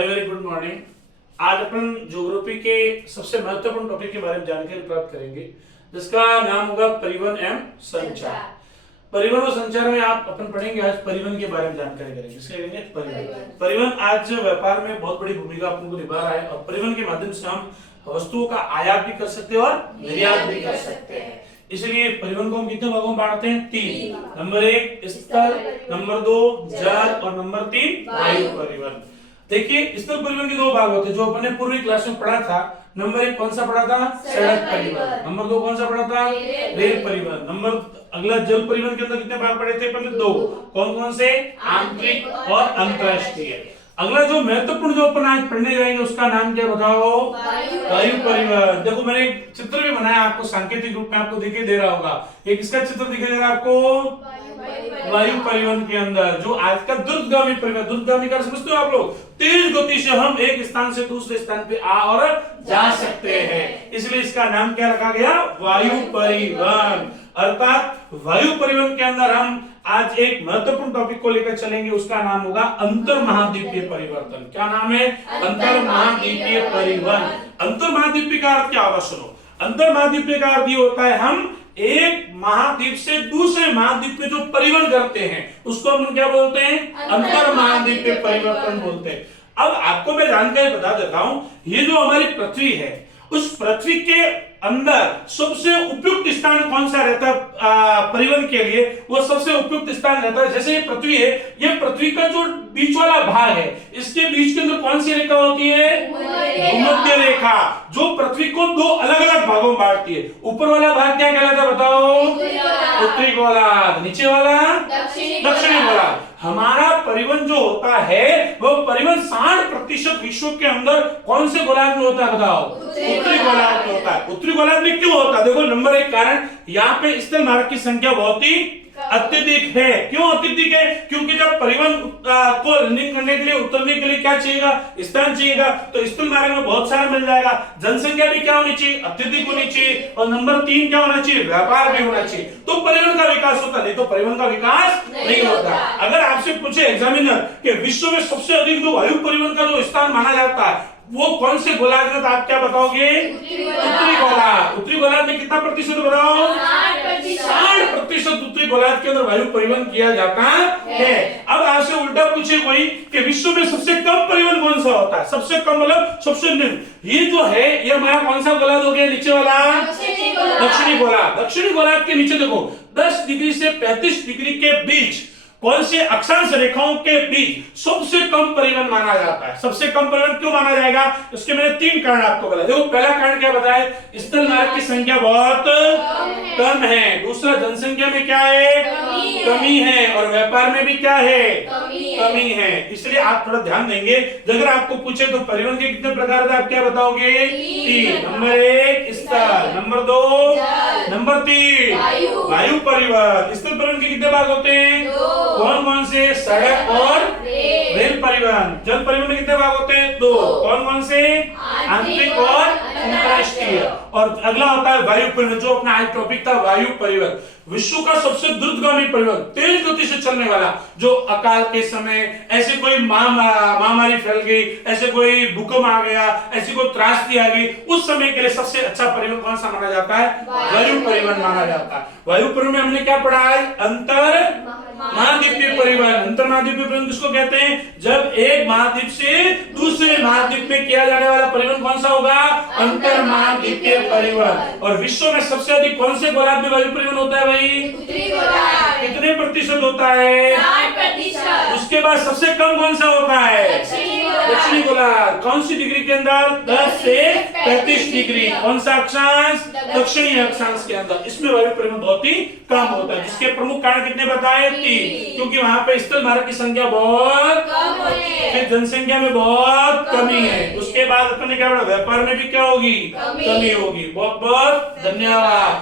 Very good morning. आज अपन geography के सबसे महत्वपूर्ण टॉपिक के बारे में जानकारी प्राप्त करेंगे, जिसका नाम होगा परिवहन एवं संचार। परिवहन और संचार में आप अपन पढ़ेंगे आज परिवहन के बारे में जानकारी करेंगे। इसके करेंगे परिवहन। परिवहन आज व्यापार में बहुत बड़ी भूमिका अपन को निभा रहा है और परिवहन के माध्यम से हम वस्तुओं का आयात भी कर सकते हैं और निर्यात भी कर सकते हैं। इसलिए परिवहन को हम कितने भागों में बांटते हैं? तीन। नंबर 1 स्थल, नंबर 2 जल और नंबर 3 वायु परिवहन। देखिए, स्थल परिवहन के दो भाग होते हैं जो अपन ने पूर्वी क्लास में पढ़ा था। नंबर 1 कौन सा पढ़ा था? सड़क परिवहन। नंबर 2 कौन सा पढ़ा था? रेल परिवहन। नंबर अगला जल परिवहन के अंदर कितने भाग पढ़े थे? पहले 2। कौन कौन से? आंतरिक और अंतरराष्ट्रीय। अगला जो महत्वपूर्ण जो अपन आज पढ़ने जाएंगे उसका नाम क्या बताओ? वायु परिवहन। देखो, मैंने एक चित्र भी बनाया आपको, सांकेतिक रूप में आपको दिखाई दे रहा होगा। एक इसका चित्र दिखाई दे रहा है आपको वायु परिवहन के अंदर, जो आज का द्रुतगामी परिवहन। द्रुतगामी का समझते हो आप लोग? तेज गति से हम एक स्थान से दूसरे स्थान पे आ और जा सकते हैं, इसलिए इसका नाम क्या रखा गया? वायु परिवहन। अर्थात वायु परिवहन के अंदर हम आज एक महत्वपूर्ण टॉपिक को लेकर चलेंगे, उसका नाम होगा अंतर महाद्वीपीय परिवर्तन। क्या नाम है? अंतर महाद्वीपीय परिवहन। अंतर महाद्वीपीय का अर्थ क्या होगा? सुनो, अंतर महाद्वीपीय का अर्थ ये होता है हम एक महाद्वीप से दूसरे महाद्वीप में जो परिवहन करते हैं उसको हम क्या बोलते हैं? अंतर महाद्वीपीय परिवर्तन बोलते हैं। अब आपको मैं जानकारी बता देता हूं, ये जो हमारी पृथ्वी है, उस पृथ्वी के अंदर सबसे उपयुक्त स्थान कौन सा रहता है परिवहन के लिए? वो सबसे उपयुक्त स्थान रहता है, जैसे ये पृथ्वी है, ये पृथ्वी का जो बीच वाला भाग है, इसके बीच के अंदर कौन सी रेखा होती है? भूमध्य रेखा, जो पृथ्वी को दो अलग अलग भागों में बांटती है। ऊपर वाला भाग क्या कहलाता है बताओ? उत्तरी गोलार्ध। नीचे वाला दक्षिणी गोलार्ध। हमारा परिवहन जो होता है वो परिवहन 60% विश्व के अंदर कौन से गोलार्ध में होता है बताओ? उत्तरी गोलार्ध में होता है। उत्तरी गोलार्ध में क्यों होता है? देखो, नंबर 1 कारण, यहाँ पे स्थल मार्ग की संख्या बहुत ही अत्यधिक है। क्यों अत्यधिक है? क्योंकि जब परिवहन को रनिंग करने के लिए, उतरने के लिए क्या चाहिएगा? स्थान चाहिएगा, तो स्थल मार्ग में बहुत सारा मिल जाएगा। जनसंख्या भी क्या होनी चाहिए? अत्यधिक होनी चाहिए। और नंबर 3 क्या होना चाहिए? व्यापार भी होना चाहिए, तो परिवहन का विकास होता, नहीं तो परिवहन का विकास नहीं होता। अगर आपसे पूछे एग्जामिनर कि विश्व में सबसे अधिक जो वायु परिवहन का जो स्थान माना जाता है वो कौन से गोलार्ध में, तो आप क्या बताओगे? उत्तरी गोलार्ध। उत्तरी गोलार्ध में कितना प्रतिशत बताओ? 60% उत्तरी गोलार्ध के अंदर वायु परिवहन किया जाता है। अब आपसे उल्टा पूछे कोई कि विश्व में सबसे कम परिवहन कौन सा होता है? सबसे कम मतलब सबसे निम्न, ये जो है ये हमारा कौन सा गोलार्ध हो गया? नीचे वाला दक्षिणी गोलार्ध। दक्षिणी गोलार्ध के नीचे देखो, 10 डिग्री से 35 डिग्री के बीच कौन से अक्षांश रेखाओं के बीच सबसे कम परिवहन माना जाता है? सबसे कम परिवहन क्यों माना जाएगा? इसके मैंने 3 कारण आपको बताया। देखो, पहला कारण क्या बताया? स्थल मार्ग की संख्या बहुत कम है। दूसरा, जनसंख्या में क्या है? कमी है। और व्यापार में भी क्या है? कमी है। इसलिए आप थोड़ा ध्यान देंगे, अगर आपको पूछे तो परिवहन के कितने प्रकार थे, आप क्या बताओगे? 3। नंबर 1 स्थल, नंबर 2, नंबर 3 वायु परिवहन। स्थल परिवहन के कितने भाग होते हैं? कौन कौन से? सड़क और रेल परिवहन। जल परिवहन में कितने भाग होते हैं? 2। कौन कौन से? आंतरिक और अंतरराष्ट्रीय। और अगला होता है वायु परिवहन, जो अपना आज टॉपिक था वायु परिवहन। विश्व का सबसे द्रुतगामी परिवहन, तेज गति से चलने वाला, जो अकाल के समय ऐसे कोई महामारी फैल गई, ऐसे कोई भूकंप आ गया, ऐसी कोई त्रासदी आ गई, उस समय के लिए सबसे अच्छा परिवहन कौन सा माना जाता है? वायु परिवहन माना जाता है। वायु परिवहन में हमने क्या पढ़ा है? अंतर महाद्वीपीय परिवहन। अंतर महाद्वीपीय परिवहन किसको कहते हैं? जब एक महाद्वीप से दूसरे महाद्वीप में किया जाने वाला परिवहन कौन सा होगा? अंतर महाद्वीपीय परिवहन। और विश्व में सबसे अधिक कौन से गोलार्ध में वायु परिवहन होता है भाई? उत्तरी गोलार्ध। कितने प्रतिशत होता है? 60%। उसके बाद सबसे कम कौन सा होता है? दक्षिणी गोलार्ध। कौन सी डिग्री के अंदर? 10 से 35 डिग्री। कौन सा अक्षांश? दक्षिणी अक्षांश के अंदर। इसमें वायु परिवहन बहुत ही कम होता है, जिसके प्रमुख कारण कितने बताए? 3। क्योंकि वहां पे स्थल मार्ग की संख्या बहुत कम है, फिर जनसंख्या में बहुत कमी है। उसके बाद अपने क्या? व्यापार में भी क्या होगी? कमी होगी। बहुत बहुत धन्यवाद।